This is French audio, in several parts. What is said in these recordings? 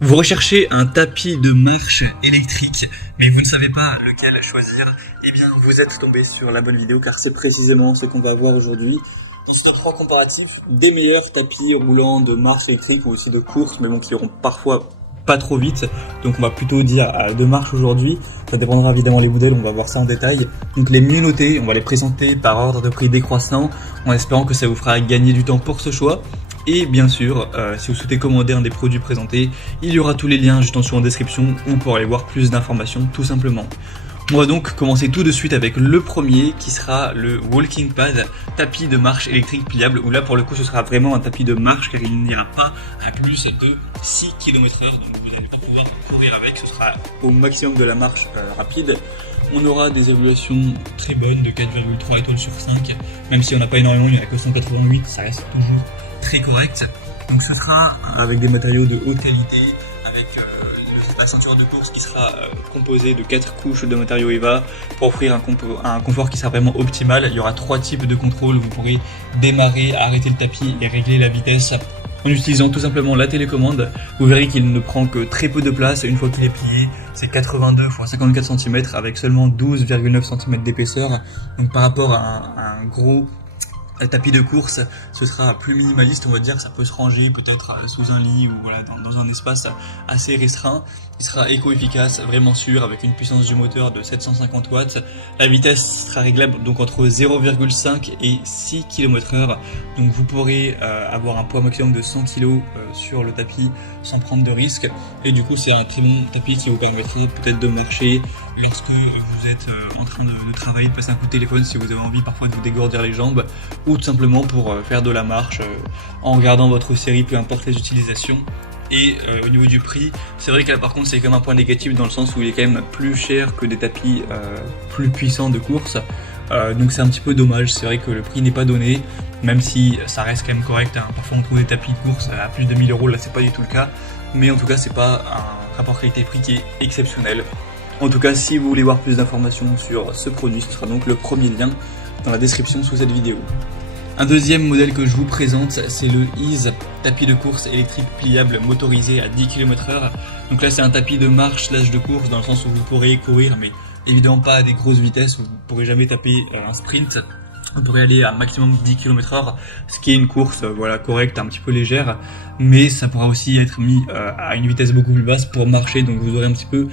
Vous recherchez un tapis de marche électrique, mais vous ne savez pas lequel choisir. Eh bien, vous êtes tombé sur la bonne vidéo car c'est précisément ce qu'on va voir aujourd'hui. Dans ce top 3 comparatif des meilleurs tapis roulants de marche électrique ou aussi de course, mais bon, qui iront parfois pas trop vite. Donc on va plutôt dire de marche aujourd'hui. Ça dépendra évidemment les modèles, on va voir ça en détail. Donc les mieux notés, on va les présenter par ordre de prix décroissant, en espérant que ça vous fera gagner du temps pour ce choix. Et bien sûr, si vous souhaitez commander un des produits présentés, il y aura tous les liens juste en dessous en description, où on pourra aller voir plus d'informations tout simplement. On va donc commencer tout de suite avec le premier qui sera le Walking Pad, tapis de marche électrique pliable, où là pour le coup ce sera vraiment un tapis de marche car il n'ira pas à plus de 6 km/h, donc vous n'allez pas pouvoir courir avec, ce sera au maximum de la marche rapide. On aura des évaluations très bonnes de 4,3 étoiles sur 5, même si on n'a pas énormément, il n'y en a que 188, ça reste toujours très correct. Donc ce sera avec des matériaux de haute qualité, avec la ceinture de course qui sera composée de 4 couches de matériaux EVA pour offrir un confort qui sera vraiment optimal. Il y aura 3 types de contrôle, vous pourrez démarrer, arrêter le tapis et régler la vitesse en utilisant tout simplement la télécommande. Vous verrez qu'il ne prend que très peu de place une fois qu'il est plié. C'est 82 x 54 cm avec seulement 12,9 cm d'épaisseur. Donc par rapport à un gros tapis de course, ce sera plus minimaliste, on va dire, ça peut se ranger peut-être sous un lit ou voilà, dans un espace assez restreint. Il sera éco-efficace, vraiment sûr, avec une puissance du moteur de 750 watts. La vitesse sera réglable donc entre 0,5 et 6 km/h. Donc vous pourrez avoir un poids maximum de 100 kg sur le tapis sans prendre de risque. Et du coup, c'est un très bon tapis qui vous permettra peut-être de marcher lorsque vous êtes en train de travailler, de passer un coup de téléphone si vous avez envie parfois de vous dégourdir les jambes, ou tout simplement pour faire de la marche en regardant votre série, peu importe les utilisations. Et au niveau du prix, c'est vrai que là par contre c'est quand même un point négatif dans le sens où il est quand même plus cher que des tapis plus puissants de course. Donc c'est un petit peu dommage, c'est vrai que le prix n'est pas donné, même si ça reste quand même correct, hein. Parfois on trouve des tapis de course à plus de 1000 €, là c'est pas du tout le cas. Mais en tout cas c'est pas un rapport qualité-prix qui est exceptionnel. En tout cas, si vous voulez voir plus d'informations sur ce produit, ce sera donc le premier lien dans la description sous cette vidéo. Un deuxième modèle que je vous présente, c'est le Ease, tapis de course électrique pliable motorisé à 10 km/h. Donc là c'est un tapis de marche / de course dans le sens où vous pourrez courir, mais évidemment pas à des grosses vitesses, vous ne pourrez jamais taper un sprint. Vous pourrez aller à maximum 10 km/h, ce qui est une course voilà, correcte, un petit peu légère, mais ça pourra aussi être mis à une vitesse beaucoup plus basse pour marcher, donc vous aurez un petit peu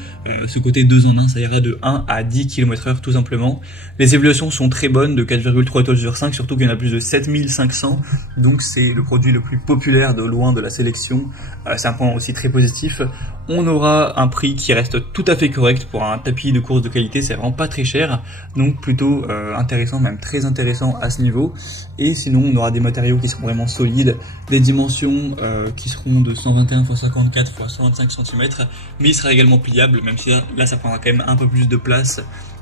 ce côté 2 en 1, ça ira de 1 à 10 km/h tout simplement. Les évaluations sont très bonnes, de 4,3 étoiles sur 5, surtout qu'il y en a plus de 7500, donc c'est le produit le plus populaire de loin de la sélection, c'est un point aussi très positif. On aura un prix qui reste tout à fait correct pour un tapis de course de qualité, c'est vraiment pas très cher, donc plutôt intéressant, même très intéressant à ce niveau. Et sinon on aura des matériaux qui seront vraiment solides, des dimensions qui seront de 121 x 54 x 125 cm, mais il sera également pliable, même si là ça prendra quand même un peu plus de place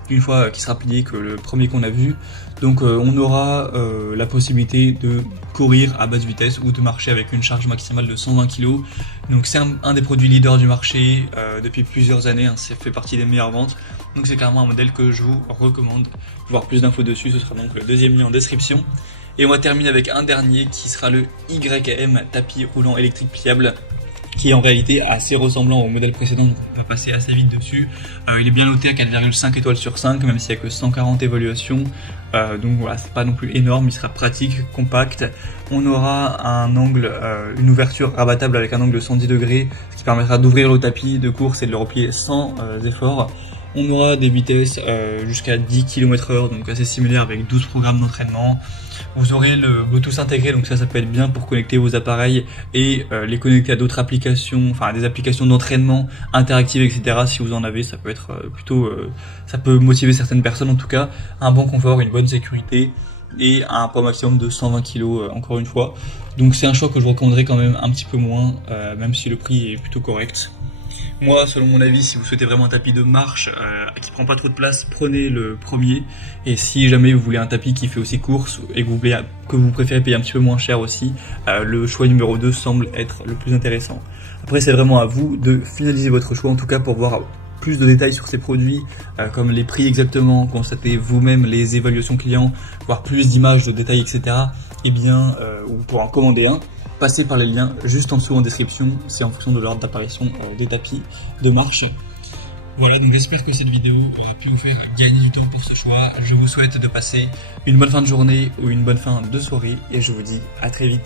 une fois qu'il sera plié que le premier qu'on a vu. Donc on aura la possibilité de courir à basse vitesse ou de marcher avec une charge maximale de 120 kg. Donc c'est un des produits leaders du marché depuis plusieurs années, hein, ça fait partie des meilleures ventes. Donc c'est clairement un modèle que je vous recommande. Pour voir plus d'infos dessus, ce sera donc le deuxième lien en description. Et on va terminer avec un dernier qui sera le YM, tapis roulant électrique pliable, qui est en réalité assez ressemblant au modèle précédent, donc on va passer assez vite dessus. Il est bien noté à 4,5 étoiles sur 5, même s'il n'y a que 140 évaluations. Donc voilà, c'est pas non plus énorme, il sera pratique, compact. On aura un angle, une ouverture rabattable avec un angle de 110 degrés, ce qui permettra d'ouvrir le tapis de course et de le replier sans effort. On aura des vitesses jusqu'à 10 km/h, donc assez similaires avec 12 programmes d'entraînement. Vous aurez le Bluetooth intégré, donc ça peut être bien pour connecter vos appareils et les connecter à d'autres applications, enfin à des applications d'entraînement interactives, etc. Si vous en avez, ça peut être plutôt, ça peut motiver certaines personnes en tout cas. Un bon confort, une bonne sécurité et un poids maximum de 120 kg encore une fois. Donc c'est un choix que je recommanderais quand même un petit peu moins, même si le prix est plutôt correct. Moi, selon mon avis, si vous souhaitez vraiment un tapis de marche qui prend pas trop de place, prenez le premier. Et si jamais vous voulez un tapis qui fait aussi course et que vous préférez payer un petit peu moins cher aussi, le choix numéro 2 semble être le plus intéressant. Après, c'est vraiment à vous de finaliser votre choix, en tout cas pour voir plus de détails sur ces produits, comme les prix exactement, constater vous-même les évaluations clients, voir plus d'images, de détails, etc. Et bien, ou pour en commander un. passez par les liens juste en dessous en description, c'est en fonction de l'ordre d'apparition des tapis de marche. Voilà, donc j'espère que cette vidéo aura pu vous faire gagner du temps pour ce choix. Je vous souhaite de passer une bonne fin de journée ou une bonne fin de soirée et je vous dis à très vite.